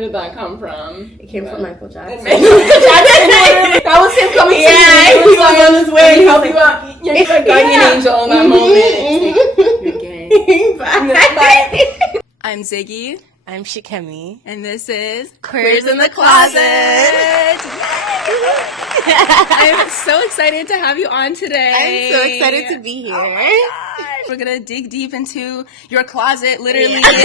Where did that come from? It came from Michael Jackson. That was him coming to you. He was on his way to help you out. You're like guardian angel in that moment. You're gay. Bye. I'm Ziggy. I'm Sikemi. And this is Queers in the Closet. I'm so excited to have you on today. I'm so excited to be here. Oh, we're going to dig deep into your closet, literally. And also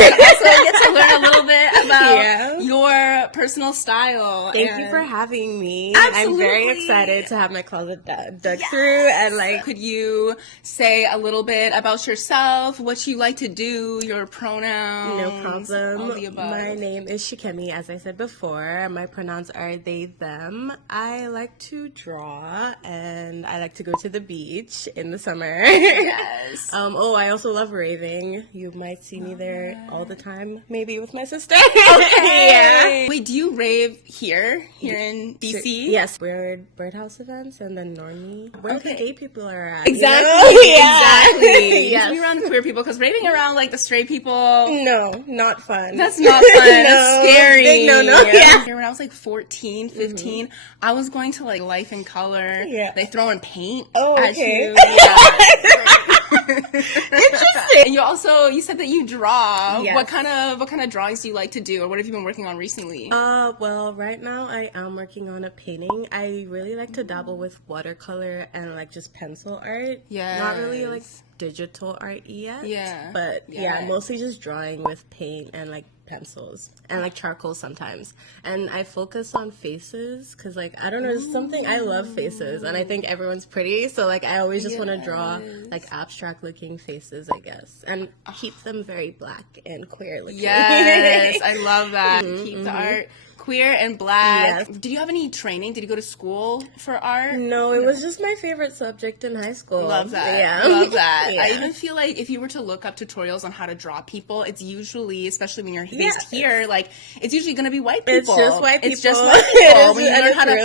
get to learn a little bit about your personal style. Thank you for having me. Absolutely. I'm very excited to have my closet dug through. And like, could you say a little bit about yourself, what you like to do, your pronouns? No problem. All the above. My name is Sikemi, as I said before. My pronouns are they, them. I like to draw and I like to go to the beach in the summer. Yes. I also love raving. You might see me there all the time, maybe with my sister. Okay. Yeah. Wait, do you rave here in BC? Yes. Weird birdhouse events and then normie. Where the gay people are at. Exactly. You know? Exactly. Yes. You be around queer people because raving around like the straight people. No, not fun. That's not fun. No. That's scary. Big no. Yeah. When I was like 14, 15, I was going to like Life in Color. Yeah. They throwing paint Okay. at you. Yeah. Interesting. And you said that you draw. Yes. What kind of drawings do you like to do, or what have you been working on recently? Well, right now I am working on a painting. I really like to dabble with watercolor and like just pencil art. Yeah. Not really like digital art yet. Yeah. But yeah, mostly just drawing with paint and like pencils and like charcoal sometimes. And I focus on faces because like I don't know, there's something, I love faces and I think everyone's pretty, so like I always just want to draw like abstract looking faces, I guess, and keep them very black and queer looking. Yes. I love that. Keep the art queer and black. Yes. Did you have any training? Did you go to school for art? No, it was just my favorite subject in high school. Love that. Yeah. Love that. Yeah. I even feel like if you were to look up tutorials on how to draw people, it's usually, especially when you're based here, like it's usually going to be white people. It's just white people. It's just white people. When you learn how to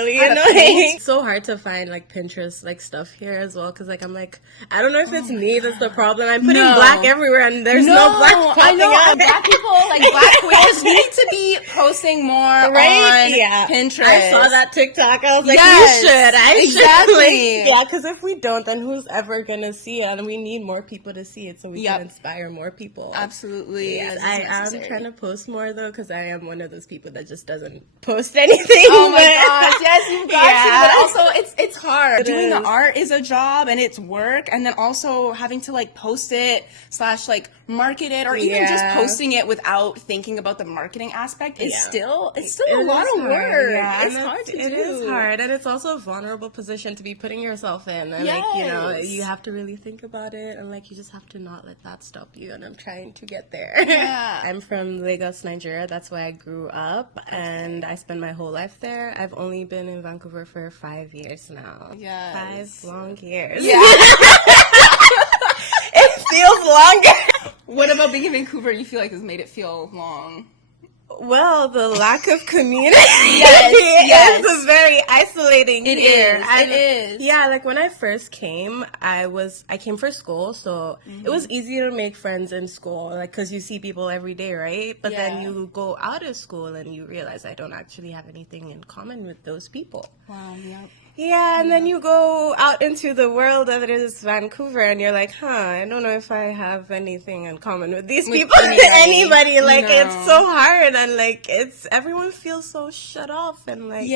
paint. It's so hard to find like Pinterest like stuff here as well because like I'm like, I don't know if it's me that's the problem. I'm putting black everywhere and there's no black popping I know. up. Black people, like black queers, need to be posting more on Pinterest. I saw that TikTok. I was like, yes, you should. Exactly. Yeah, because if we don't, then who's ever going to see it? And we need more people to see it so we can inspire more people. Absolutely. Yes, I am trying to post more, though, because I am one of those people that just doesn't post anything. Oh, my gosh. Yes, you've got to. But also, it's hard. Doing the art is a job, and it's work. And then also having to, like, post it / like, market it, or even just posting it without thinking about the marketing aspect is still a lot of work. Yeah, it's hard to do. It is hard, and it's also a vulnerable position to be putting yourself in. And like, you know, you have to really think about it, and like you just have to not let that stop you. And I'm trying to get there. Yeah. I'm from Lagos, Nigeria. That's where I grew up, and I spent my whole life there. I've only been in Vancouver for 5 years now. Yes. 5 long years. Yeah. It feels longer. What about being in Vancouver you feel like has made it feel long? Well, the lack of community is very isolating here. It is. Yeah, like when I first came, I came for school, so it was easy to make friends in school, like because you see people every day, right? But then you go out of school and you realize I don't actually have anything in common with those people. Wow, yeah. Yeah, and then you go out into the world that is Vancouver, and you're like, I don't know if I have anything in common with these people. Anybody. Like, it's so hard, and like, everyone feels so shut off, and like,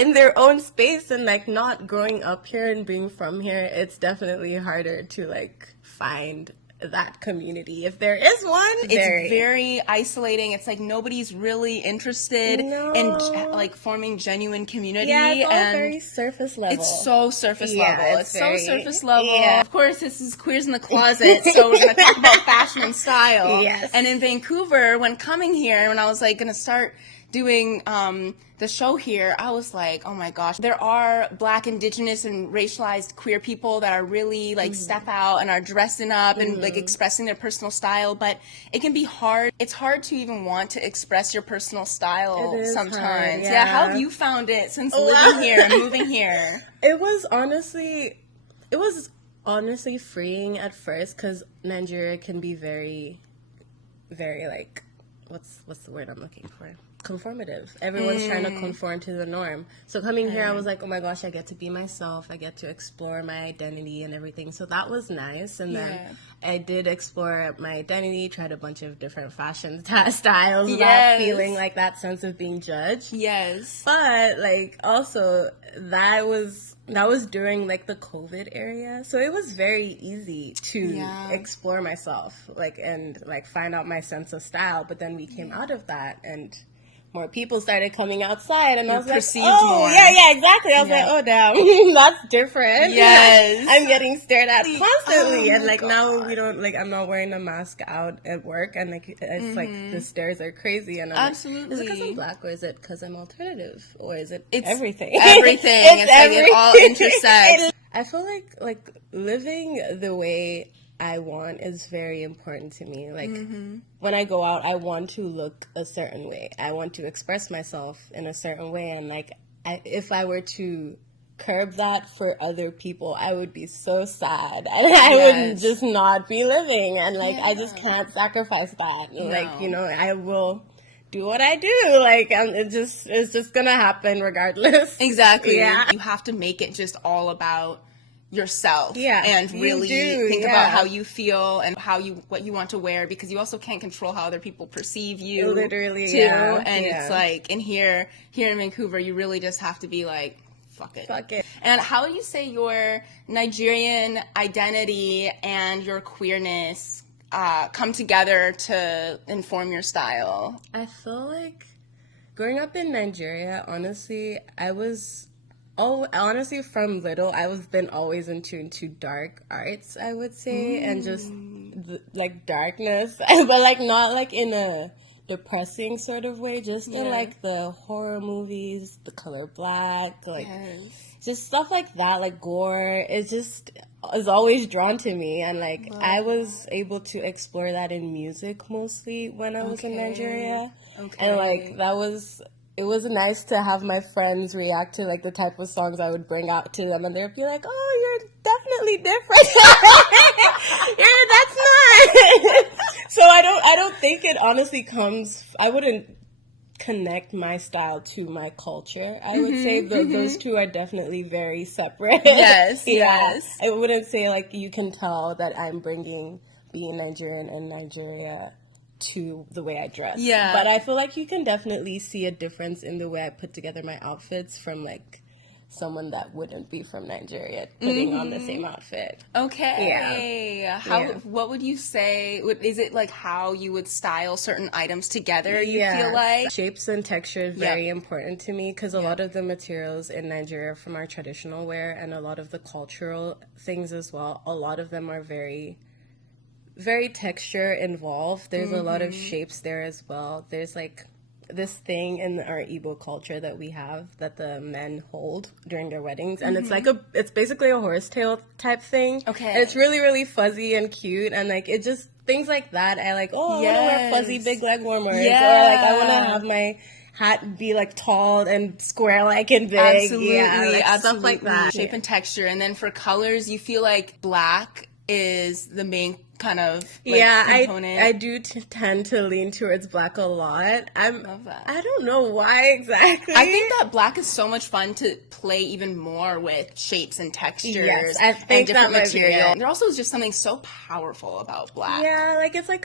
in their own space, and like, not growing up here and being from here, it's definitely harder to like find that community, if there is one. It's very isolating. It's like nobody's really interested in like forming genuine community. Yeah, it's all and very surface level. It's so surface level. It's so surface level. Yeah. Of course, this is Queers in the Closet, so we're going to talk about fashion and style. Yes. And in Vancouver, when coming here, when I was like going to start doing the show here, I was like, oh my gosh, there are Black, Indigenous, and racialized queer people that are really like step out and are dressing up and like expressing their personal style, but it can be hard. It's hard to even want to express your personal style sometimes. Hard, How have you found it since living here and moving here? It was honestly freeing at first because Nigeria can be very, very like what's the word I'm looking for? Conformative. Everyone's trying to conform to the norm. So coming here, I was like, oh my gosh, I get to be myself. I get to explore my identity and everything. So that was nice. And then I did explore my identity, tried a bunch of different fashion styles without feeling like that sense of being judged. Yes. But like also that was during like the COVID area, so it was very easy to explore myself, like, and like find out my sense of style. But then we came out of that, and more people started coming outside, and I was like, oh, more. yeah, exactly. I was like, oh, damn, that's different. Yes. I'm getting stared at constantly, and like now we don't, like, I'm not wearing a mask out at work, and like it's like the stares are crazy, and I'm absolutely. Like, is it because I'm black, or is it because I'm alternative, or is it everything? Everything. It's everything. Like it all intersects. I feel like living the way I want is very important to me. Like, when I go out, I want to look a certain way. I want to express myself in a certain way. And, like, if I were to curb that for other people, I would be so sad. And I would just not be living. And, like, I just can't sacrifice that. No. Like, you know, I will do what I do. Like, it's just gonna happen regardless. Exactly. Yeah. You have to make it just all about yourself and really think about how you feel and what you want to wear, because you also can't control how other people perceive you literally too. And it's like here in Vancouver, you really just have to be like, fuck it. And how do you say your Nigerian identity and your queerness come together to inform your style? I feel like growing up in Nigeria, honestly, from little, been always in tune to dark arts, I would say, and just like darkness, but like not like in a depressing sort of way, just in like the horror movies, the color black, like just stuff like that, like gore. It just is always drawn to me, and like I was able to explore that in music mostly when I was in Nigeria, and like it was nice to have my friends react to like the type of songs I would bring out to them, and they'd be like, "Oh, you're definitely different." Yeah, that's not. So I don't think it honestly comes. I wouldn't connect my style to my culture. I would say those two are definitely very separate. Yes, yes. I wouldn't say like you can tell that I'm bringing being Nigerian in Nigeria to the way I dress. Yeah. But I feel like you can definitely see a difference in the way I put together my outfits from like someone that wouldn't be from Nigeria putting on the same outfit. Okay. Yeah. What would you say? Is it like how you would style certain items together, you feel like? Shapes and texture is very important to me, because a lot of the materials in Nigeria from our traditional wear and a lot of the cultural things as well, a lot of them are very texture involved. There's a lot of shapes there as well. There's like this thing in our Igbo culture that we have that the men hold during their weddings, and it's basically a horsetail type thing. Okay. And it's really, really fuzzy and cute, and like it just things like that. I like, I want to wear fuzzy big leg warmers, or like I want to have my hat be like tall and square like and big. Absolutely, stuff like that. Shape and texture. And then for colors, you feel like black is the main kind of component. I do tend to lean towards black a lot. Love that. I don't know why exactly. I think that black is so much fun to play even more with shapes and textures. Yes, I think and different material. There also is just something so powerful about black. Yeah, like it's like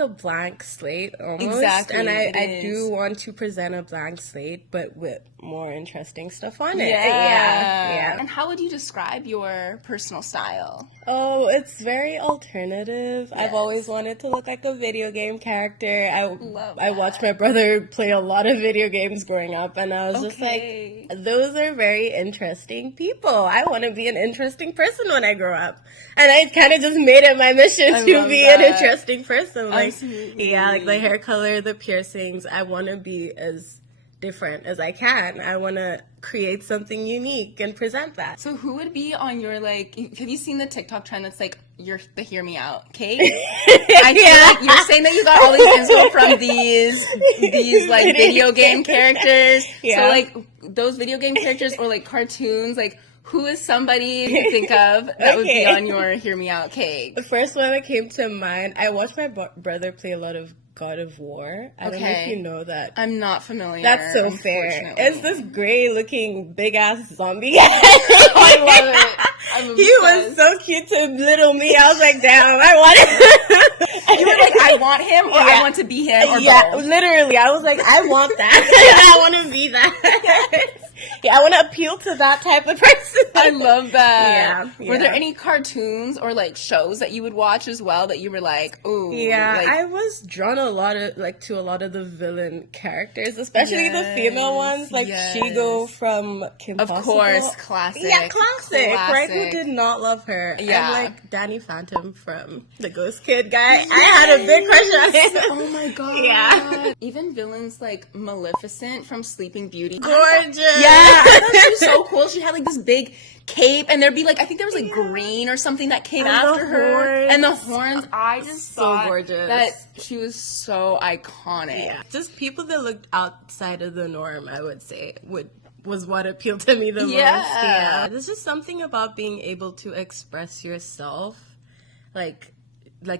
a blank slate almost. Exactly. And I do want to present a blank slate, but with more interesting stuff on it. Yeah. And how would you describe your personal style? Oh, it's very alternative. Yes. I've always wanted to look like a video game character. I watched my brother play a lot of video games growing up, and I was just like, those are very interesting people. I want to be an interesting person when I grow up. And I kind of just made it my mission to be an interesting person. Like, absolutely. Yeah, like the hair color, the piercings. I want to be as different as I can. I want to create something unique and present that. So who would be on your, like, have you seen the TikTok trend that's like, the hear me out cake? I feel like you're saying that you got all these info from these like video game characters. So like those video game characters or like cartoons, like who is somebody you think of that would be on your hear me out cake? The first one that came to mind, I watched my brother play a lot of God of War. I don't know if you know that. I'm not familiar. That's so fair. It's this gray-looking, big-ass zombie guy. I love it. He was so cute to little me. I was like, damn, I want him. You were like, I want him, or I want to be him, or both. Literally. I was like, I want that. I want to be that. Yeah, I want to appeal to that type of person. I love that. Yeah. Were there any cartoons or like shows that you would watch as well that you were like, ooh? Yeah, like, I was drawn to a lot of the villain characters, especially the female ones, like Shigo from Kim Possible. Of course, classic. Yeah, classic. Right? Who did not love her? Yeah. And like Danny Phantom from the Ghost Kid guy. Yes. I had a big crush on him. Oh my god. Yeah. Even villains like Maleficent from Sleeping Beauty. Gorgeous. Yeah, I thought she was so cool. She had like this big cape, and there'd be like, I think there was like green or something that came after her. And the horns. I just thought gorgeous. That she was so iconic. Yeah. Just people that looked outside of the norm, I would say, was what appealed to me the most. Yeah. There's just something about being able to express yourself, like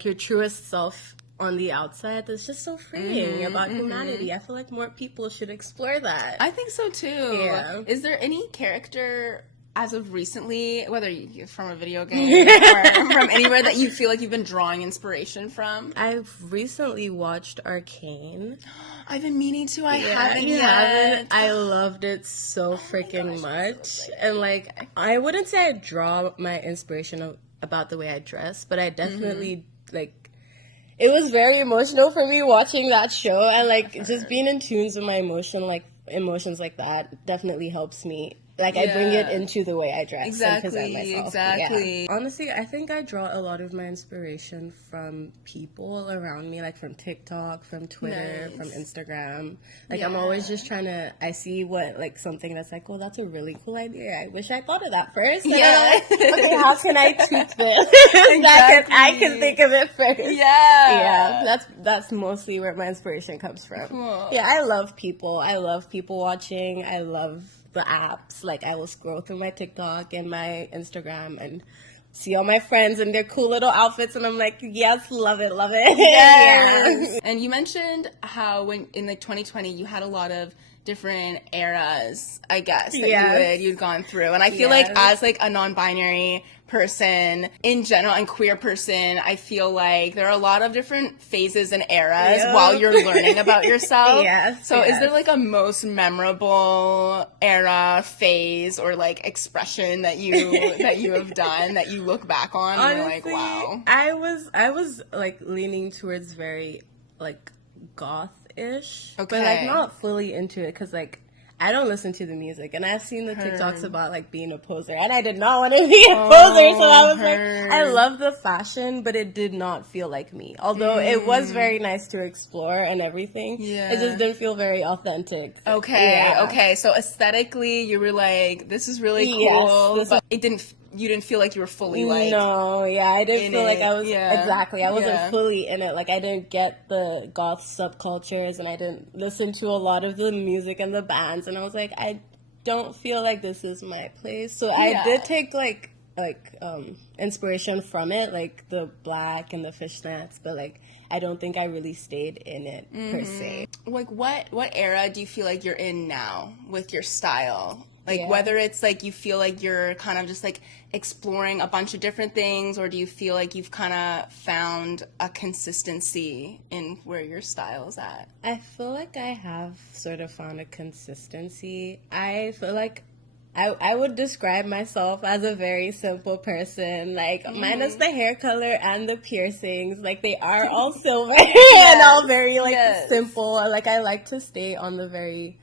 your truest self on the outside, that's just so freeing about humanity. I feel like more people should explore that. I think so too. Yeah. Is there any character as of recently, whether you're from a video game or from anywhere, that you feel like you've been drawing inspiration from? I've recently watched Arcane. I've been meaning to. I haven't you yet. Haven't? I loved it so freaking much. And like, I wouldn't say I draw my inspiration about the way I dress, but I definitely like, it was very emotional for me watching that show, and like just being in tunes with my emotions like that definitely helps me. Like, I bring it into the way I dress and present myself. Exactly. Yeah. Honestly, I think I draw a lot of my inspiration from people around me, like from TikTok, from Twitter, from Instagram. Like, I'm always just trying to, I see what, like, something that's like, oh, that's a really cool idea. I wish I thought of that first. Yeah. Okay, how can I tweak this? I can think of it first. Yeah. Yeah. That's mostly where my inspiration comes from. Cool. Yeah, I love people. I love people watching. I love the apps. Like, I will scroll through my TikTok and my Instagram and see all my friends and their cool little outfits, and I'm like, yes, love it. Yes. And you mentioned how when in like 2020 you had a lot of different eras, I guess, that you'd gone through. And I feel like as like a non-binary person in general and queer person, I feel like there are a lot of different phases and eras while you're learning about yourself. So is there like a most memorable era, phase, or like expression that you have done that you look back on and you're like, wow? I was like leaning towards very like goth-ish, but like not fully into it, because like I don't listen to the music, and I've seen the TikToks about like being a poser, and I did not want to be a poser, so I was like, I love the fashion, but it did not feel like me. Although it was very nice to explore and everything, it just didn't feel very authentic. Okay, so aesthetically, you were like, this is really cool, but you didn't feel like you were fully like... No, I didn't feel like I was... Exactly, I wasn't fully in it. Like, I didn't get the goth subcultures, and I didn't listen to a lot of the music and the bands, and I was like, I don't feel like this is my place. So I did take, like inspiration from it, like the black and the fishnets, but, like, I don't think I really stayed in it, per se. Like, what era do you feel like you're in now with your style? Like, whether it's, like, you feel like you're kind of just, like, exploring a bunch of different things, or do you feel like you've kind of found a consistency in where your style's at? I feel like I have sort of found a consistency. I feel like I would describe myself as a very simple person, like, minus the hair color and the piercings. Like, they are all silver and all very, like, simple. Like, I like to stay on the very...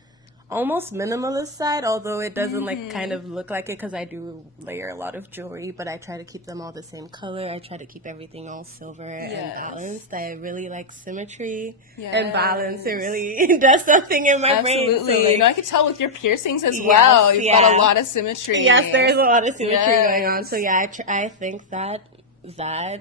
almost minimalist side, although it doesn't like kind of look like it, because I do layer a lot of jewelry, but I try to keep them all the same color. I try to keep everything all silver and balanced. I really like symmetry and balance. It really does something in my brain. Absolutely. So, like, I could tell with your piercings as well. You've got a lot of symmetry. Yes, there's a lot of symmetry going on. So I think that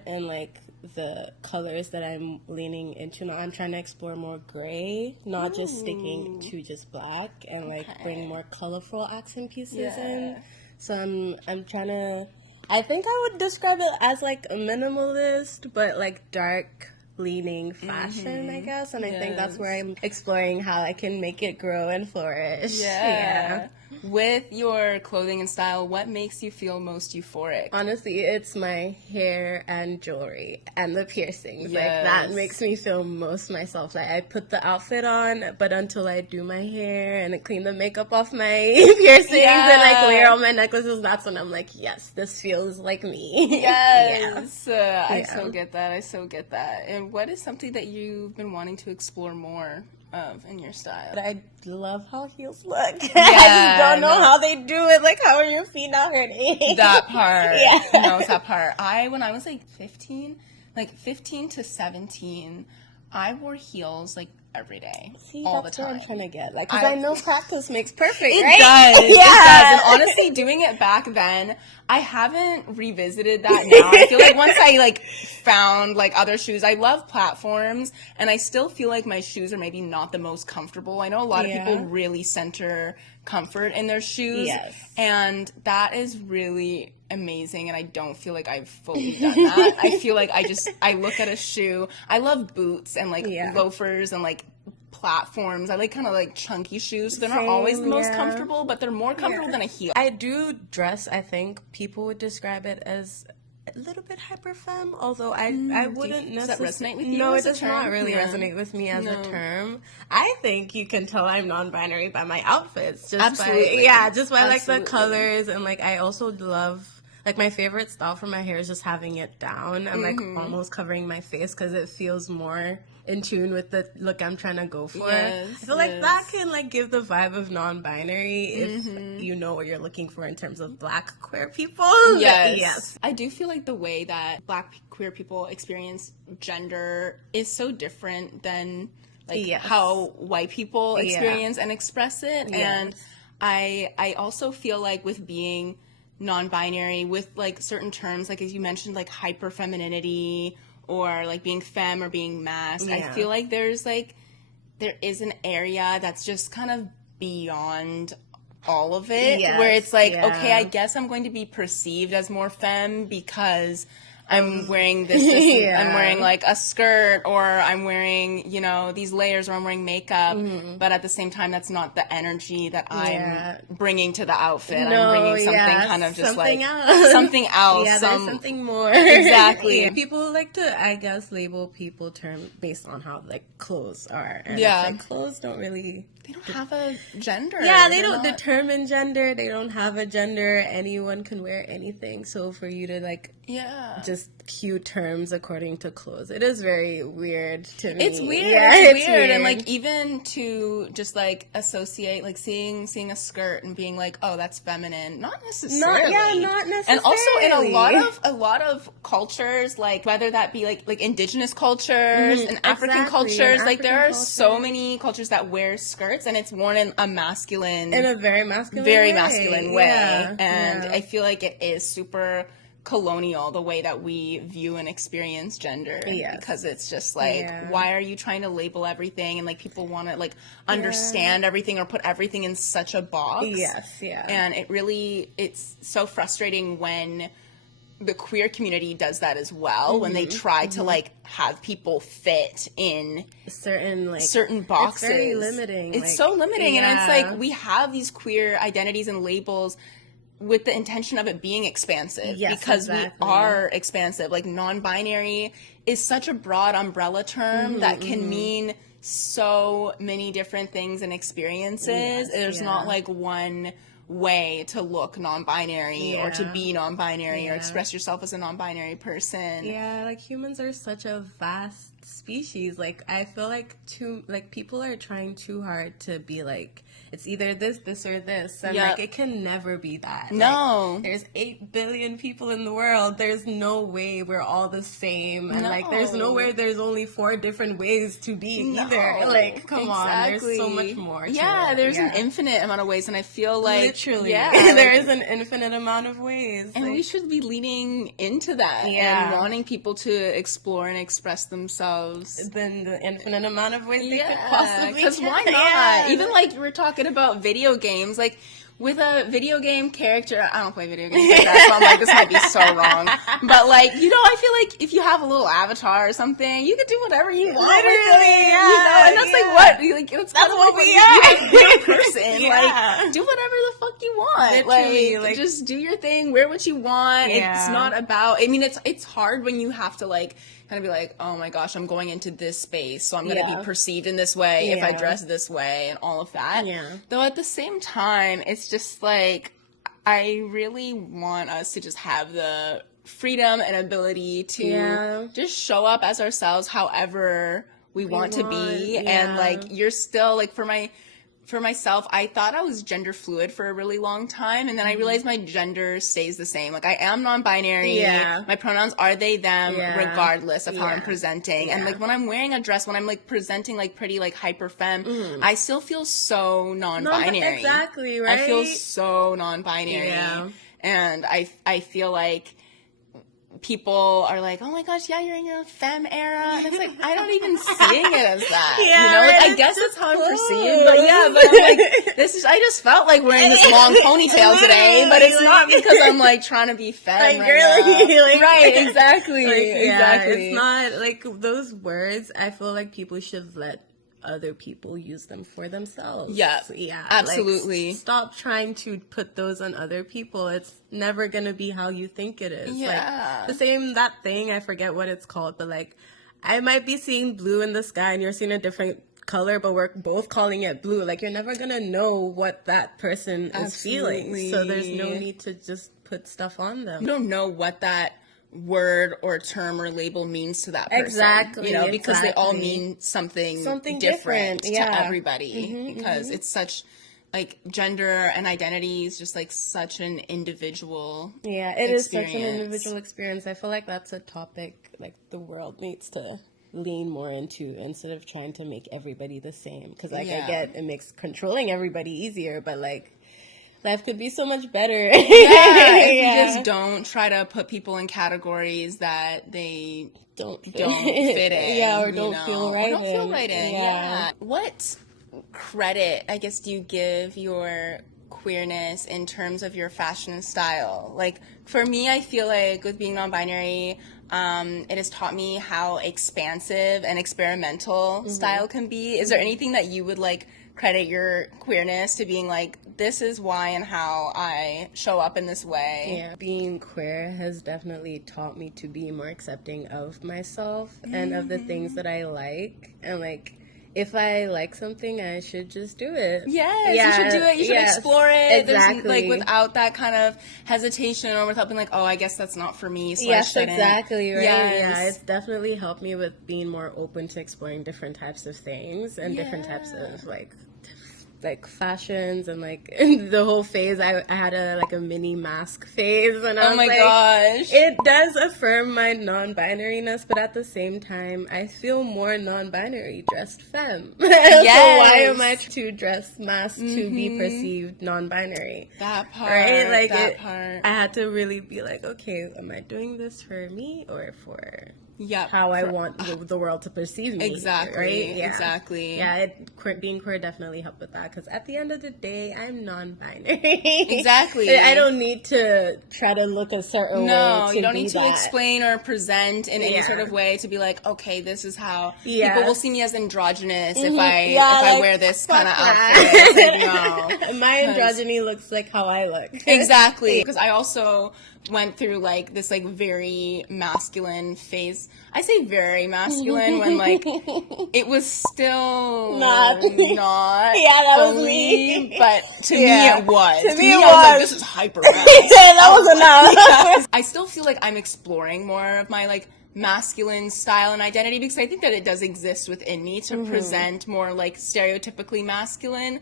and like the colors that I'm leaning into now, I'm trying to explore more gray, not just sticking to just black, and like bring more colorful accent pieces in. So I'm trying to, I think I would describe it as like a minimalist, but like dark leaning fashion, I guess. And I think that's where I'm exploring how I can make it grow and flourish. Yeah. With your clothing and style, what makes you feel most euphoric? Honestly, it's my hair and jewelry and the piercings. Like, Yes. that makes me feel most myself. Like, I put the outfit on, but until I do my hair and clean the makeup off my piercings and, like, wear all my necklaces, that's when I'm like, yes, this feels like me. Yes. I so get that. I so get that. And what is something that you've been wanting to explore more of in your style? But I love how heels look. I just don't know how they do it. Like, how are your feet not hurting? That part. No, it's that part. When I was like 15 to 17, I wore heels like every day. See, all that's the time. what I'm trying to get. Like, because I know practice makes perfect, It right? does. It does. And honestly, doing it back then, I haven't revisited that now. I feel like once I like found like other shoes, I love platforms, and I still feel like my shoes are maybe not the most comfortable. I know a lot of people really center comfort in their shoes, and that is really amazing, and I don't feel like I've fully done that. I feel like I look at a shoe. I love boots and like loafers and like platforms. I like kind of like chunky shoes. They're not always the most comfortable, but they're more comfortable than a heel. I do dress, I think people would describe it as a little bit hyper femme, although I wouldn't necessarily. Does that resonate with you? No, as it a does term? not really resonate with me as a term. I think you can tell I'm non-binary by my outfits. Just by like the colors, and like I also love. Like, my favorite style for my hair is just having it down and, like, almost covering my face because it feels more in tune with the look I'm trying to go for. I feel like that can, like, give the vibe of non-binary if you know what you're looking for in terms of Black queer people. Yes. I do feel like the way that Black queer people experience gender is so different than, like, how white people experience and express it. And I also feel like with being non-binary, with like certain terms, like as you mentioned, like hyper femininity or like being femme or being masc, I feel like there is an area that's just kind of beyond all of it, where it's like, okay, I guess I'm going to be perceived as more femme because I'm wearing this I'm wearing like a skirt, or I'm wearing, you know, these layers, or I'm wearing makeup, but at the same time, that's not the energy that I'm bringing to the outfit. I'm bringing something kind of just something else. Yeah, there's something more. Exactly. People like to, I guess, label people based on how like clothes are. And it's like, clothes don't really. They don't have a gender. Yeah, they don't determine gender. They don't have a gender. Anyone can wear anything. So for you to like, just cue terms according to clothes, it is very weird to me. It's weird. It's weird. And like even to just like associate like seeing a skirt and being like, oh, that's feminine. Not necessarily. Not necessarily. And also in a lot of cultures, like whether that be like indigenous cultures and African cultures, like there are so many cultures that wear skirts. And it's worn in a very masculine way. And I feel like it is super colonial, the way that we view and experience gender, because it's just like, why are you trying to label everything, and like people want to like understand everything or put everything in such a box. And it's so frustrating when the queer community does that as well, when they try to like have people fit in certain boxes. It's very limiting. It's so limiting. And it's like we have these queer identities and labels with the intention of it being expansive, because we are expansive. Like non-binary is such a broad umbrella term that can mean so many different things and experiences. There's not like one way to look non-binary or to be non-binary or express yourself as a non-binary person. Like humans are such a vast species. Like I feel like people are trying too hard to be like, it's either this or this, and like it can never be that. No, like, there's 8 billion people in the world. There's no way we're all the same, and like there's nowhere there's only 4 different ways to be either. Like come on, there's so much more. There's an infinite amount of ways, and I feel like literally, there is an infinite amount of ways, and we should be leaning into that and wanting people to explore and express themselves. Then the infinite amount of ways they could possibly. Because why not? Even like we were talking about video games, like with a video game character, I don't play video games like that, so I'm like, this might be so wrong. But like, you know, I feel like if you have a little avatar or something, you can do whatever you want. Literally, yeah, you know, and that's like what, like, that's what like we you're a person. Yeah. Like, do whatever the fuck you want. Literally, Like, just do your thing, wear what you want. Yeah. It's not about. I mean, it's hard when you have to like kind of be like, oh my gosh, I'm going into this space, so I'm going to be perceived in this way if I dress this way and all of that. Yeah. Though at the same time, it's just like, I really want us to just have the freedom and ability to just show up as ourselves however we want to be. And like, you're still like, for myself, I thought I was gender fluid for a really long time, and then I realized my gender stays the same. Like, I am non-binary. Yeah. My pronouns are they, them, regardless of how I'm presenting. And like, when I'm wearing a dress, when I'm like presenting like pretty like hyper femme, I still feel so non-binary. Exactly, right? I feel so non-binary. Yeah. And I feel like people are like, oh my gosh, yeah, you're in your femme era. And it's like, I don't even seeing it as that. Yeah, you know, like, I guess that's how I'm perceived. But yeah, but I'm like, I just felt like wearing this long ponytail today, but it's not because I'm like trying to be femme like, right girly, now. like, right, exactly. Like, exactly. It's not like those words. I feel like people should let other people use them for themselves. Yeah, absolutely. Like, stop trying to put those on other people. It's never gonna be how you think it is. Yeah. Like, the same, that thing, I forget what it's called, but like, I might be seeing blue in the sky and you're seeing a different color, but we're both calling it blue. Like, you're never gonna know what that person is feeling. So there's no need to just put stuff on them. You don't know what that word or term or label means to that person. Exactly. You know, because they all mean something different to everybody. Because it's such, like, gender and identity is just like such an individual it is such an individual experience. I feel like that's a topic like the world needs to lean more into instead of trying to make everybody the same. Because like I get it makes controlling everybody easier, but like life could be so much better. If you just don't try to put people in categories that they don't fit in. Or don't feel right in. Or don't feel right in. Yeah. What credit, I guess, do you give your queerness in terms of your fashion and style? Like, for me, I feel like with being non-binary, it has taught me how expansive and experimental style can be. Is there anything that you would like credit your queerness to being like, this is why and how I show up in this way? Yeah, being queer has definitely taught me to be more accepting of myself and of the things that I like. And like, if I like something, I should just do it. Yes, you should do it. You should explore it. Exactly. There's, like, without that kind of hesitation or without being like, oh, I guess that's not for me, so I shouldn't. Exactly, right? Yes. Yeah, it's definitely helped me with being more open to exploring different types of things and different types of, like fashions and like the whole phase. I had a mini mask phase, and I was like, gosh, it does affirm my non-binariness, but at the same time I feel more non-binary dressed femme. So why am I to dress mask to be perceived non-binary? That part, right? Like that part. I had to really be like, okay, am I doing this for me or for how I want the world to perceive me? Exactly. Right? Yeah. Exactly. Yeah, being queer definitely helped with that, because at the end of the day, I'm non-binary. Exactly. I don't need to try to look a certain way. No, you don't need to explain or present in any sort of way to be like, okay, this is how people will see me as androgynous if I wear this kind of outfit. No. My androgyny looks like how I look. Exactly. Because I also went through like this like very masculine phase. I say very masculine when like it was still not that was me. But to me it was. To me I it was like, this is hyper. That was enough. I still feel like I'm exploring more of my like masculine style and identity, because I think that it does exist within me to present more like stereotypically masculine,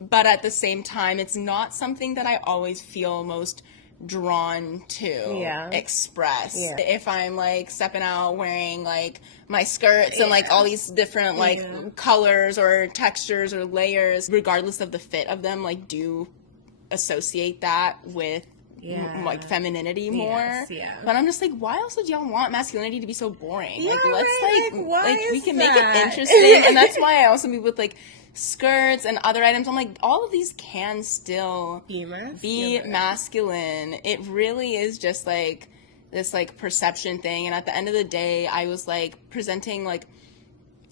but at the same time it's not something that I always feel most drawn to express. If I'm like stepping out wearing like my skirts and like all these different like colors or textures or layers, regardless of the fit of them, like do associate that with like femininity more. Yes, yeah. But I'm just like, why else would y'all want masculinity to be so boring? Yeah, like, let's right? Why we is can that? make it interesting. And that's why I also meet with like skirts and other items. I'm like, all of these can still be masculine. It really is just like this like perception thing. And at the end of the day, I was like presenting like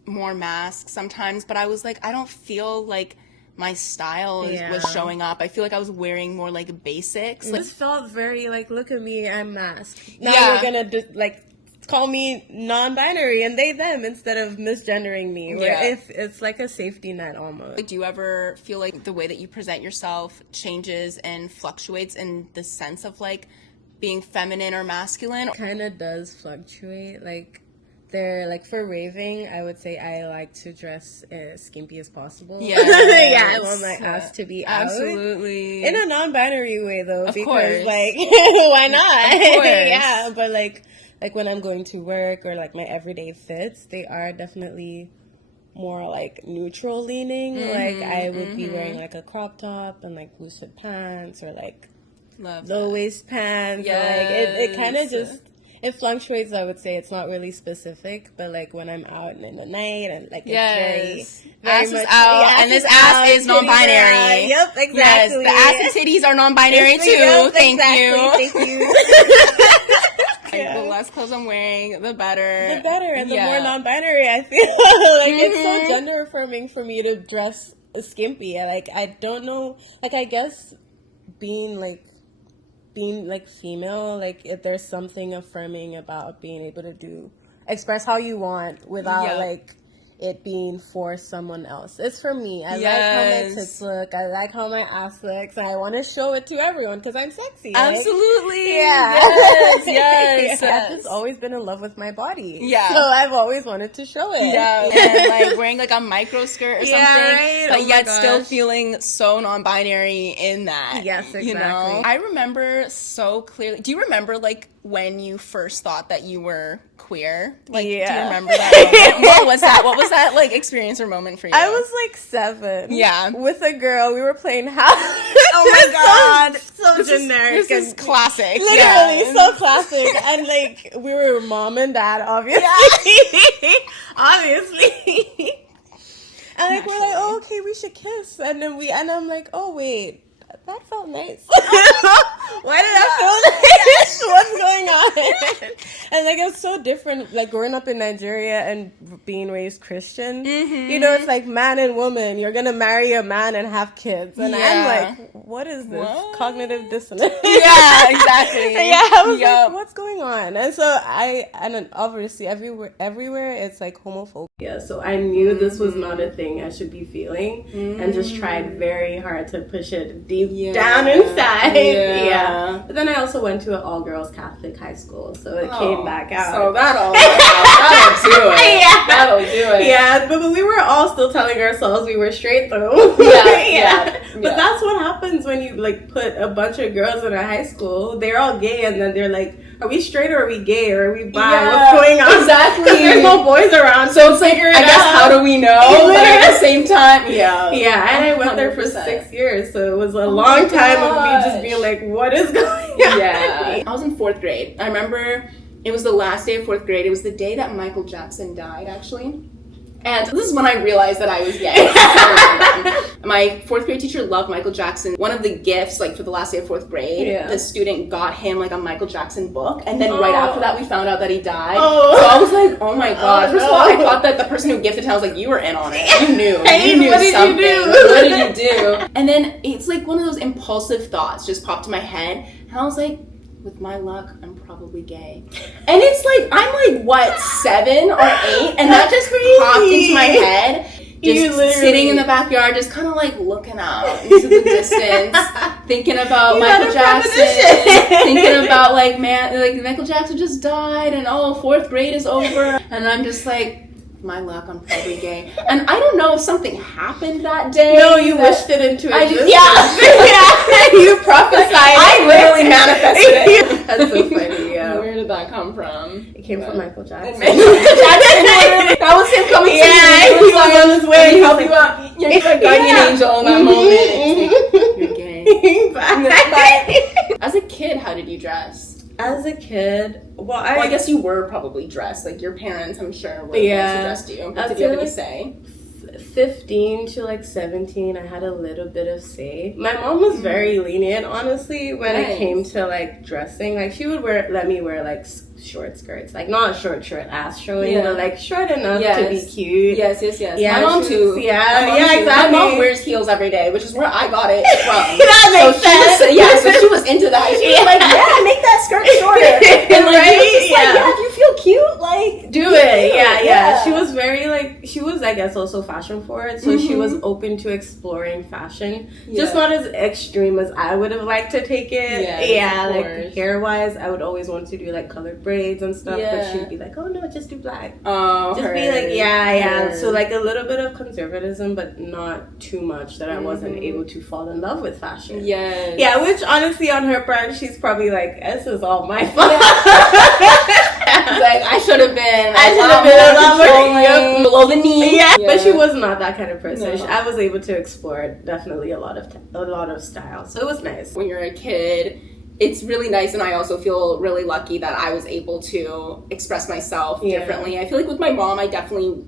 more masks sometimes, but I was like, I don't feel like my style was showing up. I feel like I was wearing more like basics. It Like, just felt very like, look at me, I'm masked. Now we're gonna like call me non-binary and they them instead of misgendering me. Where if it's like a safety net almost. like, do you ever feel like the way that you present yourself changes and fluctuates in the sense of like being feminine or masculine? Kind of does fluctuate. Like, they're like, for raving, I would say I like to dress as skimpy as possible. Yeah, I want my ass to be out. Absolutely. In a non-binary way, though, Of because course. like, why not? Of course. Yeah, but like when I'm going to work or like my everyday fits, they are definitely more like neutral leaning. Like, I would be wearing like a crop top and like loose fit pants or like low waist pants. Like it kind of just. It fluctuates, I would say. It's not really specific, but like when I'm out in the night and like it's very ass is out, and this ass is non-binary. Yep, exactly. Yes, the ass and titties are non-binary too. Yep, Thank exactly. you. Thank you. The less clothes I'm wearing, the better. The better, and the more non-binary I feel. Like it's so gender affirming for me to dress skimpy. I don't know. Like, I guess being female, like if there's something affirming about being able to express how you want without like it being for someone else. It's for me. I like how my tits look. I like how my ass looks. And I want to show it to everyone because I'm sexy. Absolutely. Yes. I've always been in love with my body. Yeah. So I've always wanted to show it. Yeah. And like wearing like a micro skirt or something. Right? But yet still feeling so non-binary in that. Yes, exactly. You know? I remember so clearly. Do you remember like when you first thought that you were queer? Like, do you remember that moment? What was that? What was that like experience or moment for you? I was like 7. Yeah. With a girl. We were playing house. Oh my god. So generic. This is classic. Literally, so classic. And like, we were mom and dad, obviously. Obviously. And like, we're like, oh, okay, we should kiss. And then I'm like, oh wait, that felt nice. Why did I feel nice? What's going on? And like, it was so different, like growing up in Nigeria and being raised Christian. You know, it's like man and woman. You're gonna marry a man and have kids. And I'm like, what is this? Cognitive dissonance. Yeah, exactly. I was like, what's going on? And so and then obviously everywhere it's like homophobia. So I knew this was not a thing I should be feeling, and just tried very hard to push it deep down inside. But then I also went to an all-girls Catholic high school, so it came back out. So that'll do it. That'll do it. Yeah, but we were all still telling ourselves we were straight though. But that's what happens when you like put a bunch of girls in a high school. They're all gay, and then they're like, are we straight or are we gay or are we bi? What's going on? Exactly. Because there's no boys around. So it's like, I guess, how do we know? But at the same time, and I went there for 6 years, so it was a long time of me just being like, what is going on? I was in 4th grade. I remember it was the last day of 4th grade. It was the day that Michael Jackson died, actually. And this is when I realized that I was gay. My 4th grade teacher loved Michael Jackson. One of the gifts, like for the last day of 4th grade, the student got him like a Michael Jackson book. And then right after that, we found out that he died. So I was like, oh my god. First of all, I thought that the person who gifted him, I was like, you were in on it. You knew. You knew something. What did you do? And then it's like one of those impulsive thoughts just popped to my head. And I was like, with my luck, I'm probably gay. And it's like, I'm like, what, 7 or 8? And that just popped into my head. Just sitting in the backyard, just kind of like looking out into the distance, thinking about Michael Jackson, thinking about like, man, like Michael Jackson just died and 4th grade is over. And I'm just like, my luck, I'm probably gay. And I don't know if something happened that day. No, you wished it into existence. You prophesied. I literally manifested it. That's so funny, Where did that come from? It came from Michael Jackson. That was him coming to me. He was on his way. He helped you out. You're a guardian angel in that moment. You're gay. But as a kid, how did you dress? As a kid, well, I guess you were probably dressed. Like, your parents, I'm sure, were the ones who dressed you. But did you have any say? 15 to like 17, I had a little bit of say. My mom was very lenient, honestly, when it came to like dressing. Like, she would let me wear like short skirts, like not short ass showing, but like short enough to be cute. Yes. Yeah, my mom too. Exactly. My mom wears heels every day, which is where I got it from. That makes sense. So she was into that. She was like, make that skirt shorter. And like, she was just like, if you feel cute, like, do it. Yeah. She was very like, she was, I guess, also fashion forward, so she was open to exploring fashion, just not as extreme as I would have liked to take it. Like hair wise, I would always want to do like colored braids and stuff, but she'd be like, oh no, just do black. Just be like, so like a little bit of conservatism, but not too much that I wasn't able to fall in love with fashion. Which honestly, on her part, she's probably like, this is all my fault. Like, I should have been a lot more below the knee. But she was not that kind of person. I was able to explore definitely a lot of style, so it was nice. When you're a kid, it's really nice, and I also feel really lucky that I was able to express myself differently. I feel like with my mom,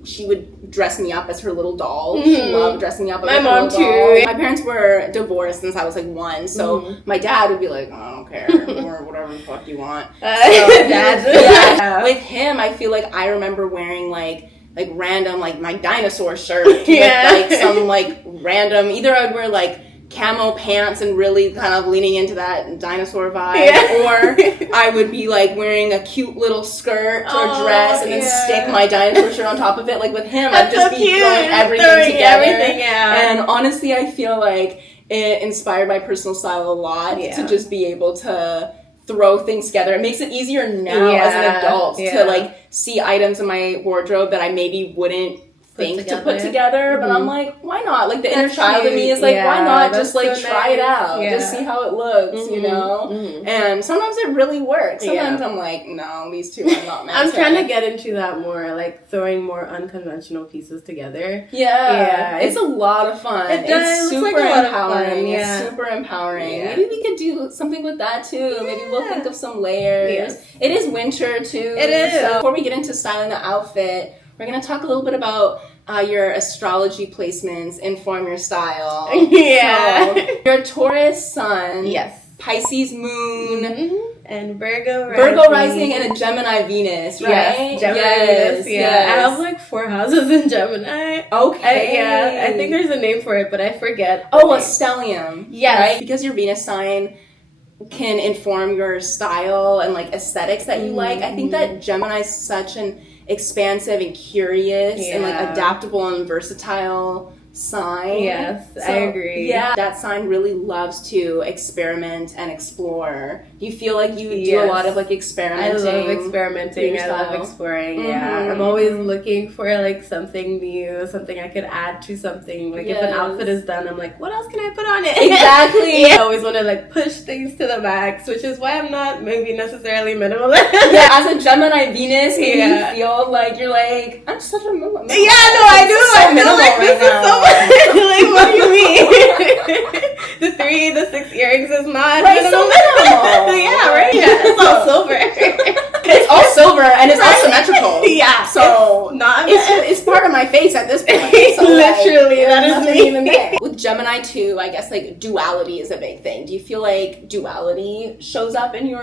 she would dress me up as her little doll. She loved dressing me up as my mom too. Doll. My parents were divorced since I was like 1, so my dad would be like, I don't care, or whatever the fuck you want. With him, I feel like I remember wearing like random, like my dinosaur shirt with like some like random, either I would wear like camo pants and really kind of leaning into that dinosaur vibe, or I would be like wearing a cute little skirt or dress and then stick my dinosaur shirt on top of it. Like with him, I'd just be throwing everything together. And honestly, I feel like it inspired my personal style a lot to just be able to throw things together. It makes it easier now as an adult to like see items in my wardrobe that I maybe wouldn't think to put together, but I'm like, why not? Like, the inner child in me is like, why not just like try it out, just see how it looks, you know? And sometimes it really works. Sometimes I'm like, no, these two are not matching. I'm trying to get into that more, like throwing more unconventional pieces together. It's a lot of fun. It's super empowering. It's super empowering. Maybe we could do something with that too. Maybe we'll think of some layers. It is winter too. It is. So before we get into styling the outfit, we're going to talk a little bit about your astrology placements inform your style. So, you're a Taurus sun. Yes. Pisces moon. And Virgo rising and a Gemini Venus, right? Yes, Gemini Venus, I have like 4 houses in Gemini. Okay. I think there's a name for it, but I forget. Oh, a stellium. Yes. Right? Because your Venus sign can inform your style and like aesthetics that you like. I think that Gemini is such an expansive and curious and like adaptable and versatile sign. Yes, so, I agree. Yeah, that sign really loves to experiment and explore. Do you feel like you do a lot of like experimenting? I love experimenting. I love exploring. I'm always looking for like something new, something I could add to something. Like if an outfit is done, I'm like, what else can I put on it? Exactly. I always want to like push things to the max, which is why I'm not maybe necessarily minimalist. As a Gemini Venus, you feel like you're like, I'm such a minimalist. I do. So minimal like, right now. Like, what do you mean? The 3, the 6 earrings is not minimal. So minimal. It's all silver. It's all silver and it's all symmetrical. So it's part of my face at this point. So literally, that is me. Even there. With Gemini too, I guess like duality is a big thing. Do you feel like duality shows up in your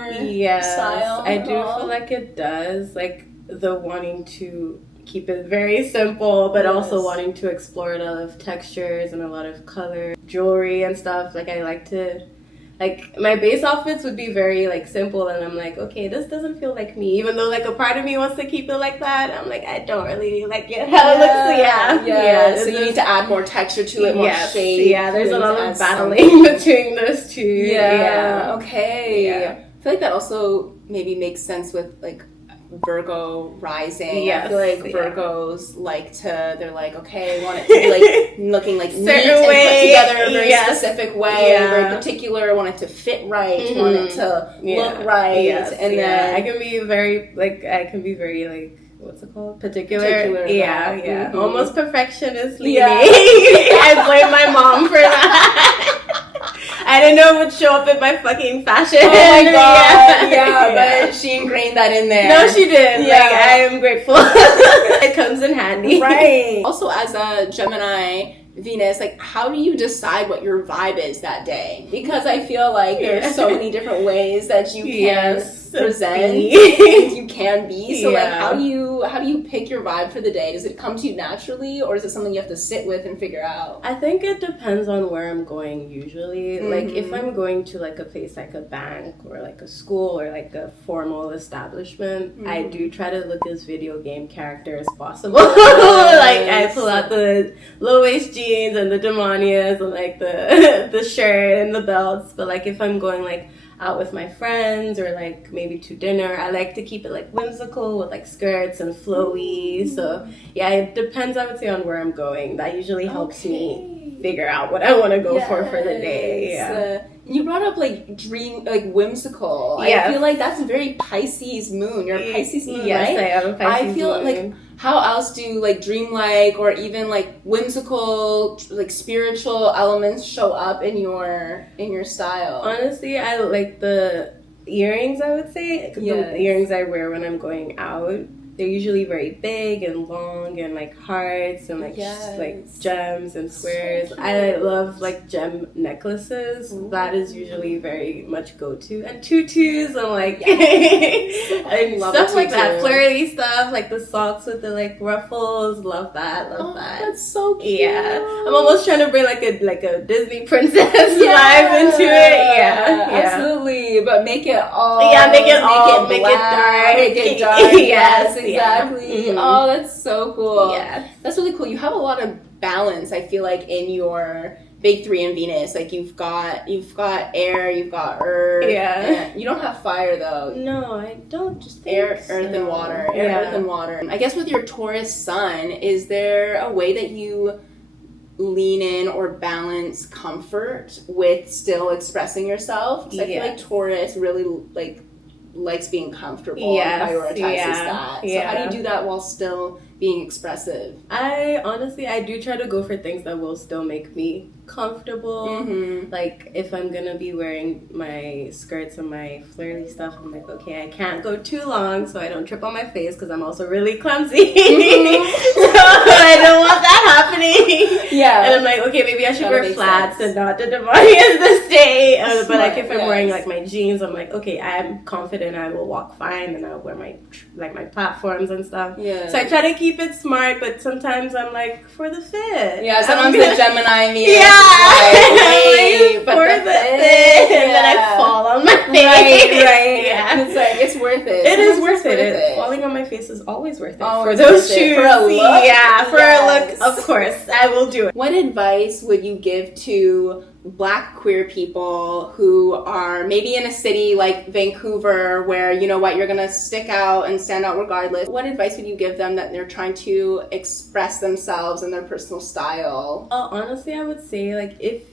style? I do feel like it does. Like the wanting to keep it very simple, but also wanting to explore a lot of textures and a lot of color, jewelry and stuff. Like I like to, like my base outfits would be very like simple, and I'm like, okay, this doesn't feel like me. Even though like a part of me wants to keep it like that, I'm like, I don't really like it how it looks. So you need to add more texture to it, more shape. There's a lot of battling between those two. Okay. I feel like that also maybe makes sense with like Virgo rising. I feel like Virgos they're like, okay, I want it to be like looking like neat and put together in a very specific way, very particular. I want it to fit right, want it to look right. And then I can be very what's it called? Particular. Almost perfectionist leaning. I blame my mom for that. I didn't know grandma would show up in my fucking fashion. Oh my god, yeah, but she ingrained that in there. No, she did. Yeah. Like, I am grateful. It comes in handy. Right. Also, as a Gemini Venus, like, how do you decide what your vibe is that day? Because I feel like there's so many different ways that you can present and you can be. So like, how do you pick your vibe for the day? Does it come to you naturally, or is it something you have to sit with and figure out? I think it depends on where I'm going usually. Like if I'm going to like a place like a bank or like a school or like a formal establishment, I do try to look as video game character as possible. Like I pull out the low waist jeans and the demonias and like the shirt and the belts. But like if I'm going like out with my friends or like maybe to dinner, I like to keep it like whimsical with like skirts and flowy. So yeah, it depends, I would say, on where I'm going. That usually helps me figure out what I want to go for the day. Yeah. You brought up like whimsical. I feel like that's a very Pisces moon. You're a Pisces moon, yes, right? I am a Pisces I feel moon. like, how else do like dreamlike or even like whimsical, like spiritual elements show up in your style? Honestly, I like the earrings, I would say. The earrings I wear when I'm going out, they're usually very big and long and like hearts and like like gems and squares. I love like gem necklaces. That is usually very much go-to. And tutus and like and stuff like that. Flirty stuff, like the socks with the like ruffles. Love that. Love that. That's so cute. Yeah. I'm almost trying to bring like a Disney princess vibe into it. Yeah. Absolutely. But make it all make it dark. Make it dark. Yes. Exactly. Oh, that's so cool. Yeah. That's really cool. You have a lot of balance, I feel like, in your big three in Venus. Like you've got air, you've got earth. Yeah. You don't have fire though. No, I don't. Just air, earth, and water. Air, earth, and water. I guess with your Taurus sun, is there a way that you lean in or balance comfort with still expressing yourself? Because I feel like Taurus really likes being comfortable and prioritizes that. So how do you do that while still being expressive? I do try to go for things that will still make me comfortable. Like if I'm gonna be wearing my skirts and my flirty stuff, I'm like, okay, I can't go too long so I don't trip on my face because I'm also really clumsy. So I don't want that happening. And I'm like, okay, maybe I should wear flats and not the demonias this day. But like if I'm wearing like my jeans, I'm like, okay, I'm confident I will walk fine and I'll wear my platforms and stuff. So I try to keep it smart, but sometimes I'm like, for the fit. Sometimes the Gemini me. But for the fit. And then I fall on my face. Right. It's like, it's worth it. It is worth it. Falling on my face is always worth it. Always for those shoes. For a look. For a look, of course. I will do it. What advice would you give to Black queer people who are maybe in a city like Vancouver where, you know what, you're going to stick out and stand out regardless? What advice would you give them that they're trying to express themselves and their personal style? Honestly, I would say, like, if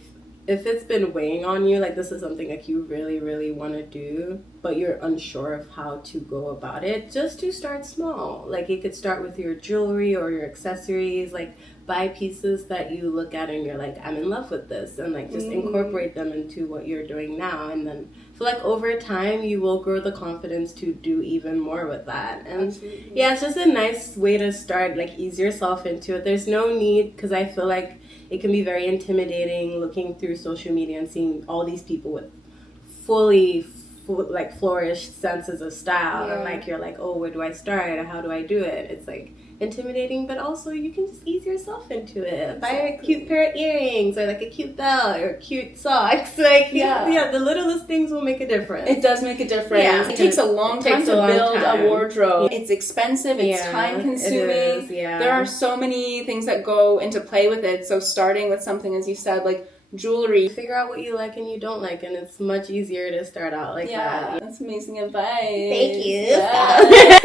it's been weighing on you, like this is something like you really, really want to do, but you're unsure of how to go about it, just to start small. Like you could start with your jewelry or your accessories, like buy pieces that you look at and you're like, I'm in love with this, and like just incorporate them into what you're doing now. And then I feel like over time you will grow the confidence to do even more with that. And it's just a nice way to start, like ease yourself into it. There's no need, because I feel like it can be very intimidating looking through social media and seeing all these people with fully flourished senses of style, and like you're like, oh, where do I start? How do I do it? It's like intimidating, but also you can just ease yourself into it. Buy a cute pair of earrings or like a cute belt or cute socks. Like the littlest things will make a difference. It does make a difference. It takes a long time to build a wardrobe. It's expensive. It's time consuming. It is, There are so many things that go into play with it. So starting with something, as you said, like jewelry, figure out what you like and you don't like, and it's much easier to start out like that. That's amazing advice. Thank you.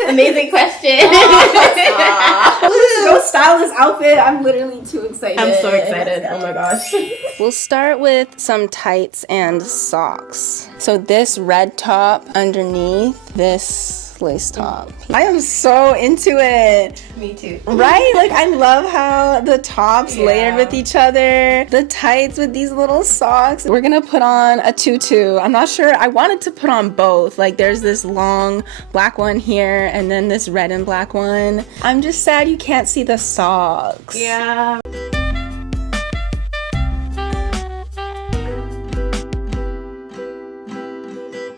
Amazing question. Go style this outfit. I'm literally too excited. I'm so excited. Oh my gosh. We'll start with some tights and socks. So this red top underneath this lace top. I am so into it. Me too. Right? Like, I love how the tops layered with each other, the tights with these little socks. We're gonna put on a tutu. I'm not sure. I wanted to put on both. Like, there's this long black one here and then this red and black one. I'm just sad you can't see the socks. Yeah.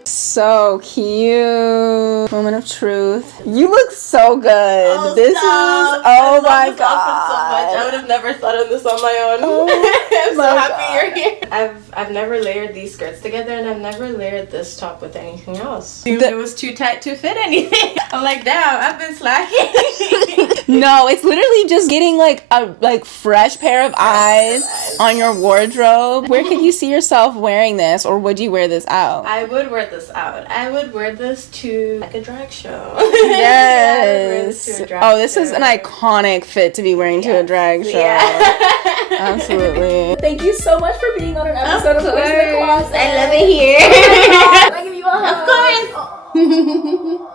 So cute. Moment of truth. You look so good. Oh, this stop. is, oh my this god. so much. I would have never thought of this on my own. Oh I'm so happy you're here. I've never layered these skirts together, and I've never layered this top with anything else. It was too tight to fit anything. I'm like, damn, I've been slacking. No, it's literally just getting like a fresh pair of eyes on your wardrobe. Where could you see yourself wearing this, or would you wear this out? I would wear this out. I would wear this to like a drag show. Yes. Yeah, this is an iconic fit to be wearing to a drag show. Yeah. Absolutely. Thank you so much for being on an episode of Queers in the Closet. I love it here. I give you a hug. Of course.